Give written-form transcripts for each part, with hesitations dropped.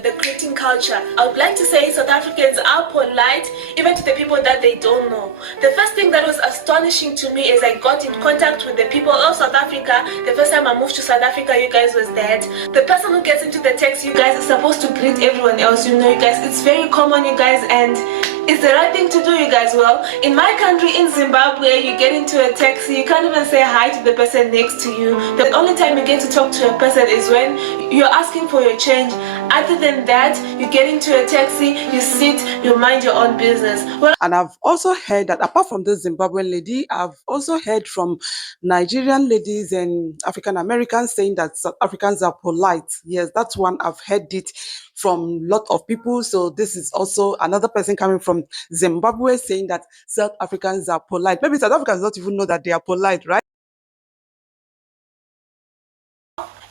The greeting culture. I would like to say South Africans are polite even to the people that they don't know. The first thing that was astonishing to me is I got in contact with the people of South Africa. The first time I moved to South Africa, you guys, was that the person who gets into the taxi, you guys, is supposed to greet everyone else. You know, you guys, it's very common, you guys, and it's the right thing to do, you guys. Well, in my country, in Zimbabwe, you get into a taxi, you can't even say hi to the person next to you. The only time you get to talk to a person is when you're asking for your change. Other than that, you get into a taxi, you sit, you mind your own business. Well, And I've also heard that apart from this Zimbabwean lady, I've also heard from Nigerian ladies and African Americans saying that South Africans are polite. Yes, that's one. I've heard it from a lot of people. So this is also another person coming from Zimbabwe saying that South Africans are polite. Maybe South Africans don't even know that they are polite, right?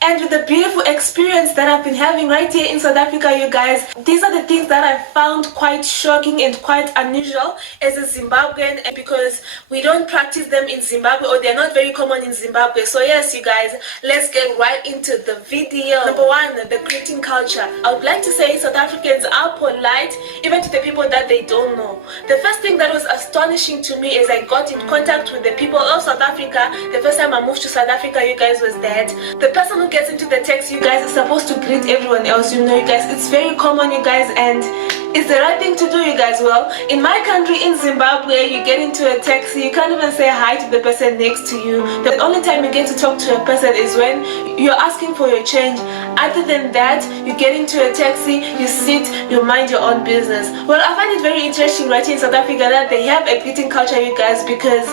and with the beautiful experience that I've been having right here in South Africa, you guys, these are the things that I found quite shocking and quite unusual as a Zimbabwean, because we don't practice them in Zimbabwe, or they're not very common in Zimbabwe. So yes, you guys, let's get right into the video. Number one, the greeting culture. I would like to say South Africans are polite even to the people that they don't know. The first thing that was astonishing to me is I got in contact with the people of South Africa. The first time I moved to South Africa, you guys, was that the person who gets into the taxi, you guys, is supposed to greet everyone else. You know, you guys, it's very common, you guys, and it's the right thing to do, you guys. Well, in my country, in Zimbabwe, you get into a taxi, you can't even say hi to the person next to you. The only time you get to talk to a person is when you're asking for your change. Other than that, you get into a taxi, you sit, you mind your own business. Well, I find it very interesting right here in South Africa that they have a greeting culture, you guys, because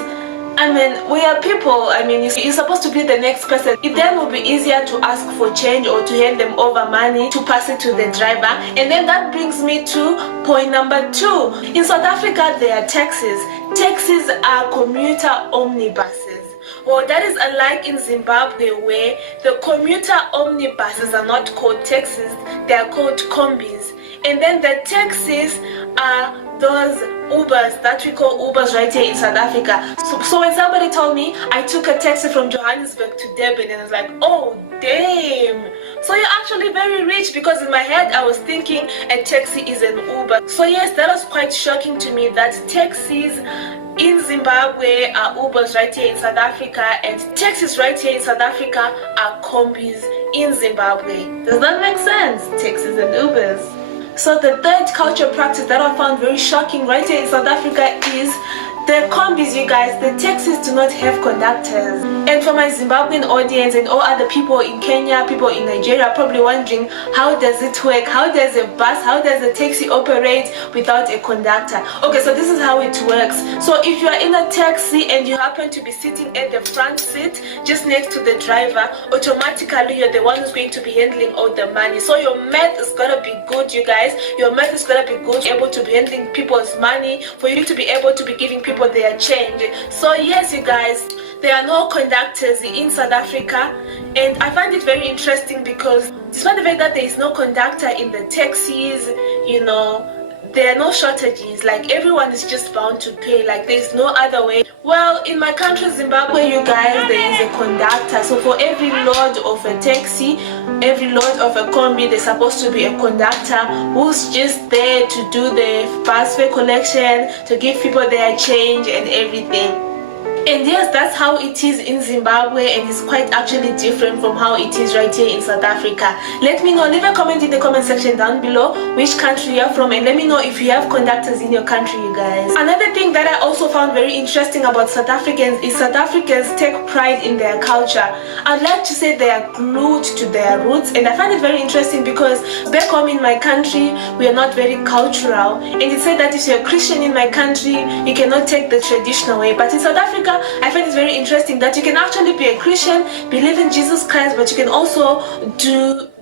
I mean, we are people. I mean, you're supposed to greet the next person. It then will be easier to ask for change or to hand them over money to pass it to the driver. And then that brings me to point number two. In South Africa, there are taxis. Taxis are commuter omnibuses. Well, that is unlike in Zimbabwe, where the commuter omnibuses are not called taxis, they are called combis. And then the taxis are those Ubers that we call Ubers right here in South Africa. So when somebody told me I took a taxi from Johannesburg to Durban, and I was like, oh damn, so you're actually very rich, because in my head I was thinking a taxi is an Uber. So yes, that was quite shocking to me that taxis in Zimbabwe are Ubers right here in South Africa, and taxis right here in South Africa are combis in Zimbabwe. Does that make sense? Taxis and Ubers. So the third culture practice that I found very shocking right here in South Africa is the combis, you guys. The taxis do not have conductors. And for my Zimbabwean audience and all other people in Kenya, people in Nigeria, probably wondering, how does it work? How does a bus, how does a taxi operate without a conductor? Okay, so this is how it works. So if you are in a taxi and you happen to be sitting at the front seat just next to the driver, automatically you're the one who's going to be handling all the money. So your math is gonna be good, you guys. Your math is gonna be good, able to be handling people's money, for you to be able to be giving people their change. So yes, you guys, there are no conductors in South Africa, and I find it very interesting because despite the fact that there is no conductor in the taxis, you know, there are no shortages. Like, everyone is just bound to pay. Like, there's no other way. Well, in my country, Zimbabwe, you guys, there is a conductor. So for every load of a taxi, every load of a combi, there's supposed to be a conductor who's just there to do the bus fare collection, to give people their change and everything. And yes, that's how it is in Zimbabwe, and it's quite actually different from how it is right here in South Africa. Let me know, leave a comment in the comment section down below which country you're from, and let me know if you have conductors in your country, you guys. Another thing that I also found very interesting about South Africans is South Africans take pride in their culture. I'd like to say they are glued to their roots, and I find it very interesting because back home in my country, we are not very cultural, and it said that if you're a Christian in my country, you cannot take the traditional way. But in South Africa, I find it very interesting that you can actually be a Christian, believe in Jesus Christ, but you can also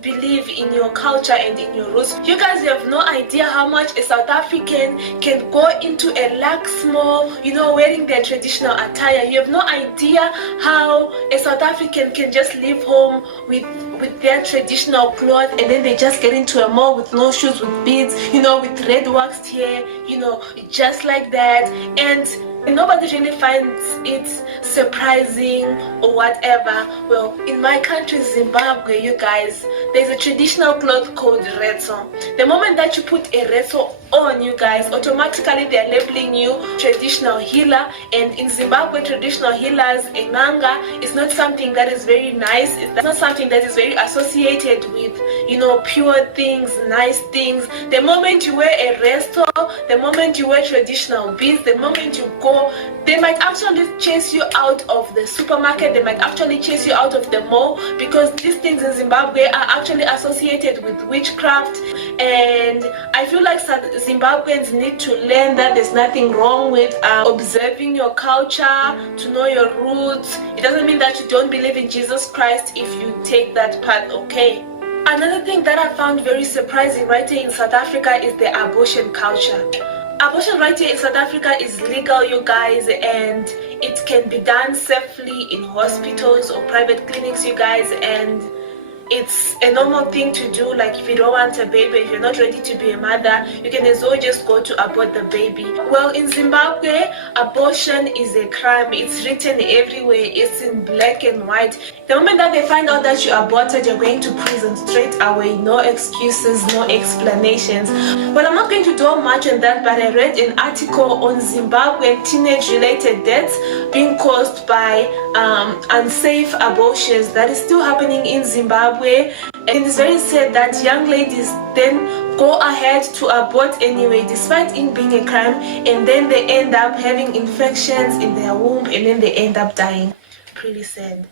believe in your culture and in your roots. You guys, you have no idea how much a South African can go into a Lux mall, you know, wearing their traditional attire. You have no idea how a South African can just leave home with their traditional clothes, and then they just get into a mall with no shoes, with beads, you know, with red waxed hair, you know, just like that. And Nobody really finds it surprising or whatever. Well, in my country, Zimbabwe, you guys, there's a traditional cloth called reto. The moment that you put a reto on, you guys, automatically they're labeling you traditional healer. And in Zimbabwe, traditional healers, enanga, is not something that is very nice. It's not something that is very associated with, you know, pure things, nice things. The moment you wear a resto, the moment you wear traditional beads, the moment you go, they might actually chase you out of the supermarket, they might actually chase you out of the mall, because these things in Zimbabwe are actually associated with witchcraft. And I feel like Zimbabweans need to learn that there's nothing wrong with observing your culture, to know your roots. It doesn't mean that you don't believe in Jesus Christ if you take that path, okay? Another thing that I found very surprising right here in South Africa is the abortion culture. Abortion right here in South Africa is legal, you guys, and it can be done safely in hospitals or private clinics, you guys, and it's a normal thing to do. Like if you don't want a baby, if you're not ready to be a mother, you can as well just go to abort the baby. Well, in Zimbabwe, abortion is a crime. It's written everywhere. It's in black and white. The moment that they find out that you aborted, you're going to prison straight away. No excuses, no explanations. Well, I'm not going to dwell much on that, but I read an article on Zimbabwean teenage-related deaths being caused by unsafe abortions that is still happening in Zimbabwe. And it's very sad that young ladies then go ahead to abort anyway, despite it being a crime, and then they end up having infections in their womb, and then they end up dying. Pretty sad.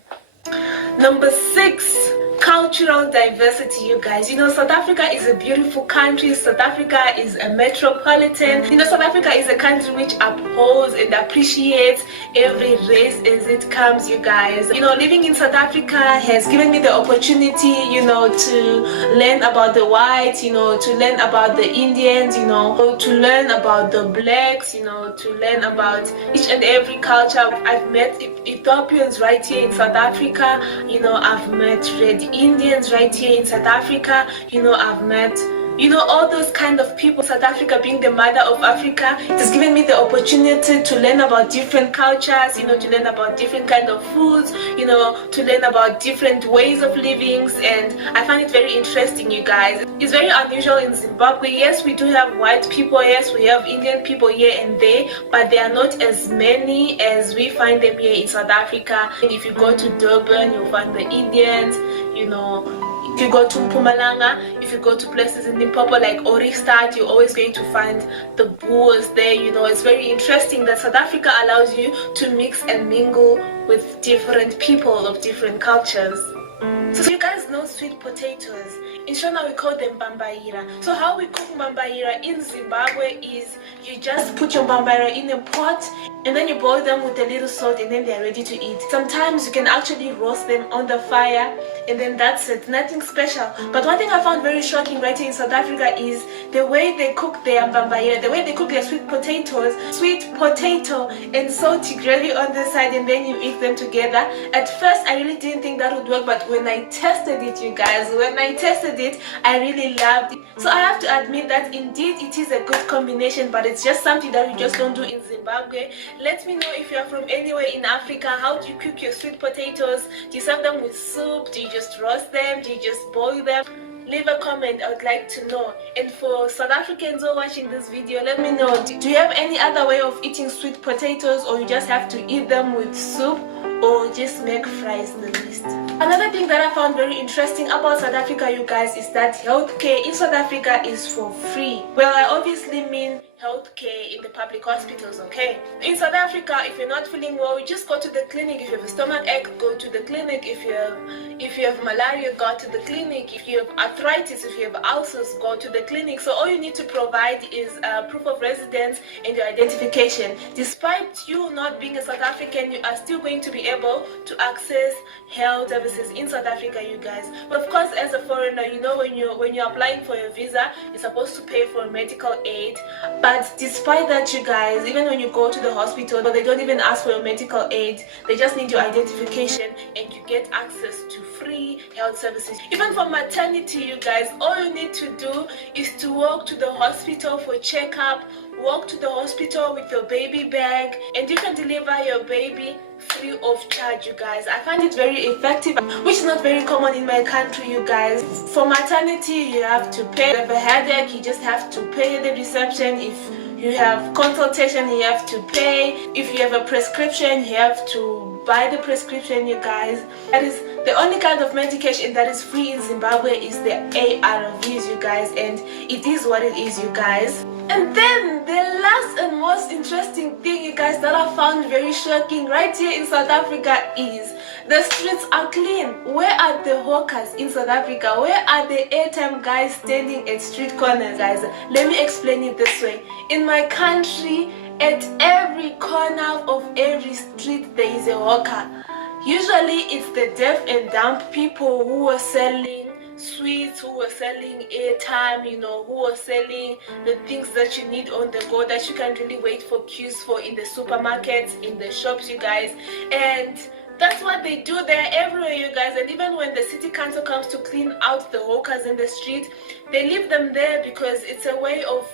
Number 6, cultural diversity, you guys. You know, South Africa is a beautiful country. South Africa is a metropolitan. You know, South Africa is a country which upholds and appreciates every race as it comes, you guys. You know, living in South Africa has given me the opportunity, you know, to learn about the whites, you know, to learn about the Indians, you know, to learn about the blacks, you know, to learn about each and every culture. I've met Ethiopians right here in South Africa. You know, I've met Red Indians right here in South Africa. You know, I've met, you know, all those kind of people. South Africa being the mother of Africa, it has given me the opportunity to learn about different cultures, you know, to learn about different kind of foods, you know, to learn about different ways of living. And I find it very interesting, you guys. It's very unusual in Zimbabwe. Yes, we do have white people. Yes, we have Indian people here and there, but they are not as many as we find them here in South Africa. And if you go to Durban, you'll find the Indians, you know. If you go to Mpumalanga, if you go to places in Limpopo like Oristad, you're always going to find the Boers there. You know, it's very interesting that South Africa allows you to mix and mingle with different people of different cultures. So you guys know sweet potatoes. In Shona we call them Bambaya. So how we cook Bambaya in Zimbabwe is you just put your Bambaya in a pot and then you boil them with a little salt and then they're ready to eat. Sometimes you can actually roast them on the fire and then that's it, nothing special. But one thing I found very shocking right here in South Africa is the way they cook their Bambaya, the way they cook their sweet potatoes, sweet potato and salty gravy on the side, and then you eat them together. At first I really didn't think that would work, but when I tested it, you guys, when I tested it, I really loved it. So I have to admit that indeed it is a good combination, but it's just something that we just don't do in Zimbabwe. Let me know if you are from anywhere in Africa. How do you cook your sweet potatoes? Do you serve them with soup? Do you just roast them? Do you just boil them? Leave a comment, I would like to know. And for South Africans who are watching this video, let me know, do you have any other way of eating sweet potatoes, or you just have to eat them with soup, or just make fries in the least? Another thing that I found very interesting about South Africa, you guys, is that healthcare in South Africa is for free. Well, I obviously mean healthcare in the public hospitals, okay? In South Africa, if you're not feeling well, you just go to the clinic. If you have a stomach ache, go to the clinic. If you have malaria, go to the clinic. If you have arthritis, if you have ulcers, go to the clinic. So all you need to provide is proof of residence and your identification. Despite you not being a South African, you are still going to be able to access health services in South Africa, you guys. But of course, as a foreigner, you know, when you're applying for your visa, you're supposed to pay for medical aid. But despite that, you guys, even when you go to the hospital, they don't even ask for your medical aid. They just need your identification and you get access to free health services. Even for maternity, you guys, all you need to do is to walk to the hospital for checkup walk to the hospital with your baby bag, and you can deliver your baby free of charge, you guys. I find it very effective, which is not very common in my country, you guys. For maternity, you have to pay. If you have a headache, you just have to pay the reception. If you have consultation, you have to pay. If you have a prescription, you have to buy the prescription, you guys. That is the only kind of medication that is free in Zimbabwe is the ARVs, you guys, and it is what it is, you guys. And then the last and most interesting thing, you guys, that I found very shocking right here in South Africa is the streets are clean. Where are the hawkers in South Africa? Where are the airtime guys standing at street corners, guys? Let me explain it this way. In my country, at every corner of every street there is a hawker. Usually it's the deaf and dumb people who are selling sweets, who are selling airtime, who are selling the things that you need on the go that you can't really wait for queues for in the supermarkets, in the shops, you guys. And that's what they do there everywhere, you guys. And even when the city council comes to clean out the hawkers in the street, they leave them there because it's a way of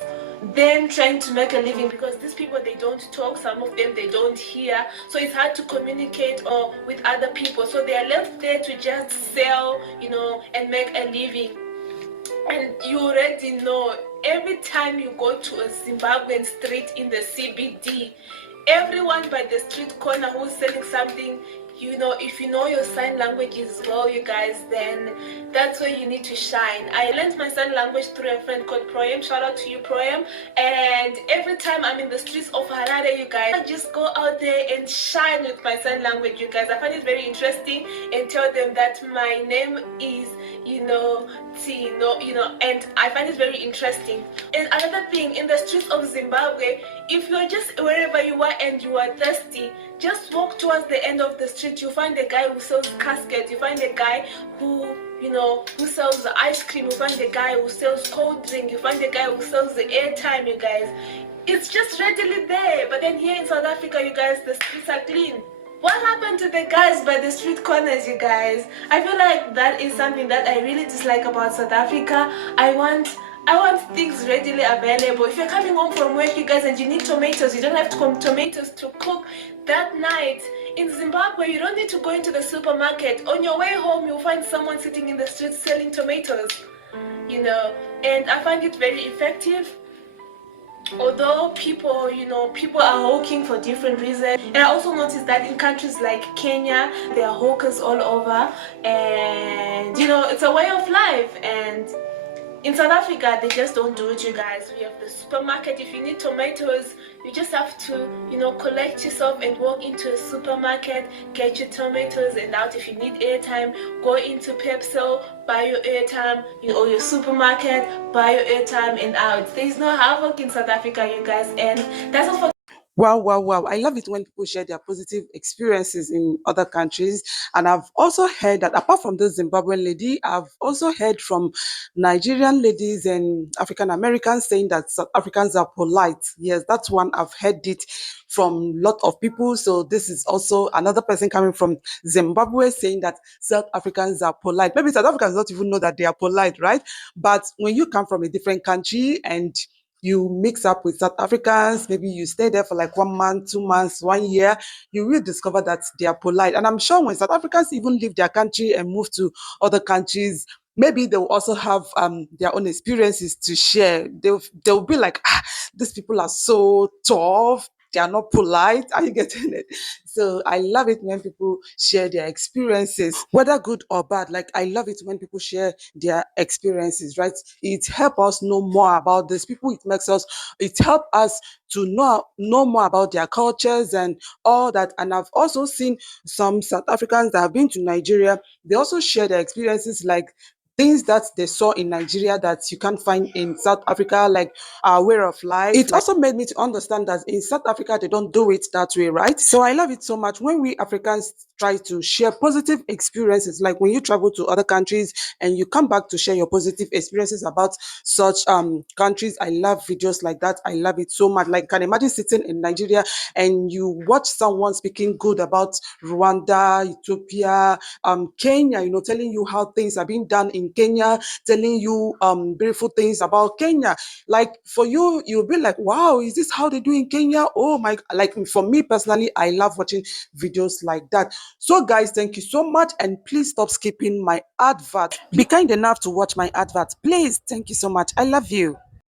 them trying to make a living, because these people, they don't talk, some of them they don't hear, so it's hard to communicate or with other people, so they are left there to just sell, and make a living. And you already know, every time you go to a Zimbabwean street in the CBD, everyone by the street corner who's selling something, if you know your sign language as well, you guys, then that's where you need to shine. I learned my sign language through a friend called Proem. Shout out to you, Proem. And every time I'm in the streets of Harare, you guys, I just go out there and shine with my sign language, you guys. I find it very interesting and tell them that my name is, Tino, and I find it very interesting. And another thing, in the streets of Zimbabwe, if you're just wherever you are and you are thirsty, just walk towards the end of the street. You find a guy who sells caskets. You find a guy who sells the ice cream. You find a guy who sells cold drink. You find a guy who sells the airtime, you guys. It's just readily there. But then here in South Africa, you guys, the streets are clean. What happened to the guys by the street corners, you guys? I feel like that is something that I really dislike about South Africa. I want things readily available. If you're coming home from work, you guys, and you need tomatoes, you don't have to come tomatoes to cook that night. In Zimbabwe, you don't need to go into the supermarket. On your way home, you'll find someone sitting in the street selling tomatoes, and I find it very effective. Although people are hawking for different reasons. And I also noticed that in countries like Kenya, there are hawkers all over, and it's a way of life. And in South Africa, they just don't do it, you guys. We have the supermarket. If you need tomatoes, you just have to, collect yourself and walk into a supermarket, get your tomatoes and out. If you need airtime, go into Pepsi, buy your airtime, or your supermarket, buy your airtime and out. There is no havoc in South Africa, you guys. And that's all for Wow, wow, wow. I love it when people share their positive experiences in other countries. And I've also heard that apart from the Zimbabwean lady, I've also heard from Nigerian ladies and African Americans saying that South Africans are polite. Yes, that's one. I've heard it from a lot of people. So this is also another person coming from Zimbabwe saying that South Africans are polite. Maybe South Africans don't even know that they are polite, right? But when you come from a different country and you mix up with South Africans, maybe you stay there for like 1 month, 2 months, 1 year, you will discover that they are polite. And I'm sure when South Africans even leave their country and move to other countries, maybe they'll also have their own experiences to share. They'll be like, these people are so tough. They are not polite. Are you getting it? So I love it when people share their experiences, whether good or bad. Like I love it when people share their experiences, right? It helps us know more about these people. It helps us to know more about their cultures and all that. And I've also seen some South Africans that have been to Nigeria. They also share their experiences, like things that they saw in Nigeria that you can't find in South Africa, like our way of life. It also made me to understand that in South Africa, they don't do it that way, right? So I love it so much when we Africans try to share positive experiences, like when you travel to other countries and you come back to share your positive experiences about such countries. I love videos like that. I love it so much. Like, can imagine sitting in Nigeria and you watch someone speaking good about Rwanda, Ethiopia, Kenya, telling you how things are being done in in Kenya, telling you beautiful things about Kenya. Like for you, you'll be like, wow, is this how they do in Kenya? Oh my, like for me personally, I love watching videos like that. So guys, thank you so much, and please stop skipping my advert. Be kind enough to watch my advert, please. Thank you so much. I love you.